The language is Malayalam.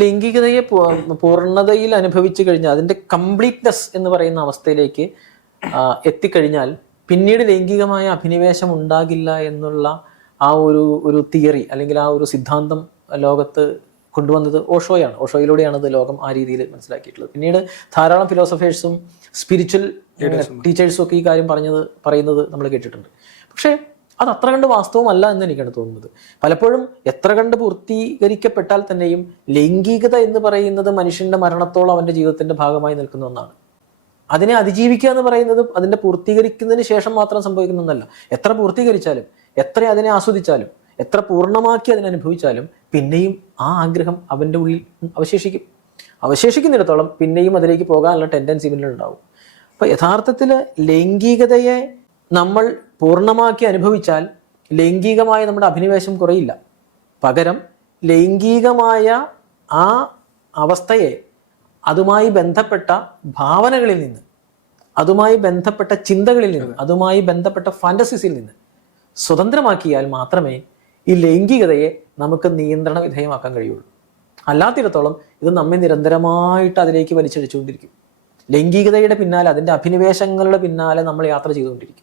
ലൈംഗികതയെ പൂർണ്ണതയിൽ അനുഭവിച്ചു കഴിഞ്ഞാൽ അതിന്റെ കംപ്ലീറ്റ്നെസ് എന്ന് പറയുന്ന അവസ്ഥയിലേക്ക് എത്തിക്കഴിഞ്ഞാൽ പിന്നീട് ലൈംഗികമായ അഭിനിവേശം ഉണ്ടാകില്ല എന്നുള്ള ആ ഒരു തിയറി അല്ലെങ്കിൽ ആ ഒരു സിദ്ധാന്തം ലോകത്ത് കൊണ്ടുവന്നത് ഓഷോയാണ്. ഓഷോയിലൂടെയാണ് ഇത് ലോകം ആ രീതിയിൽ മനസ്സിലാക്കിയിട്ടുള്ളത്. പിന്നീട് ധാരാളം ഫിലോസഫേഴ്സും സ്പിരിച്വൽ ടീച്ചേഴ്സും ഒക്കെ ഈ കാര്യം പറയുന്നത് നമ്മൾ കേട്ടിട്ടുണ്ട്. പക്ഷേ അത് അത്ര കണ്ട് വാസ്തവമല്ല എന്ന് എനിക്കാണ് തോന്നുന്നത്. പലപ്പോഴും എത്ര കണ്ട് പൂർത്തീകരിക്കപ്പെട്ടാൽ തന്നെയും ലൈംഗികത എന്ന് പറയുന്നത് മനുഷ്യന്റെ മരണത്തോളം അവന്റെ ജീവിതത്തിന്റെ ഭാഗമായി നിൽക്കുന്ന ഒന്നാണ്. അതിനെ അതിജീവിക്കുക എന്ന് പറയുന്നത് അതിന്റെ പൂർത്തീകരിക്കുന്നതിന് ശേഷം മാത്രം സംഭവിക്കുന്ന ഒന്നല്ല. എത്ര പൂർത്തീകരിച്ചാലും, എത്ര അതിനെ ആസ്വദിച്ചാലും, എത്ര പൂർണ്ണമാക്കി അതിനനുഭവിച്ചാലും പിന്നെയും ആ ആഗ്രഹം അവന്റെ ഉള്ളിൽ അവശേഷിക്കുന്നിടത്തോളം പിന്നെയും അതിലേക്ക് പോകാനുള്ള ടെൻഡൻസി ഇവനിലുണ്ടാവും. അപ്പൊ യഥാർത്ഥത്തിൽ ലൈംഗികതയെ നമ്മൾ പൂർണ്ണമാക്കി അനുഭവിച്ചാൽ ലൈംഗികമായ നമ്മുടെ അഭിനിവേശം കുറയില്ല. പകരം ലൈംഗികമായ ആ അവസ്ഥയെ അതുമായി ബന്ധപ്പെട്ട ഭാവനകളിൽ നിന്ന്, അതുമായി ബന്ധപ്പെട്ട ചിന്തകളിൽ നിന്ന്, അതുമായി ബന്ധപ്പെട്ട ഫാന്റസീസിൽ നിന്ന് സ്വതന്ത്രമാക്കിയാൽ മാത്രമേ ഈ ലൈംഗികതയെ നമുക്ക് നിയന്ത്രണ വിധേയമാക്കാൻ കഴിയുള്ളൂ. അല്ലാത്തിടത്തോളം ഇത് നമ്മെ നിരന്തരമായിട്ട് അതിലേക്ക് വലിച്ചഴിച്ചുകൊണ്ടിരിക്കും. ലൈംഗികതയുടെ പിന്നാലെ, അതിൻ്റെ അഭിനിവേശങ്ങളുടെ പിന്നാലെ നമ്മൾ യാത്ര ചെയ്തുകൊണ്ടിരിക്കും.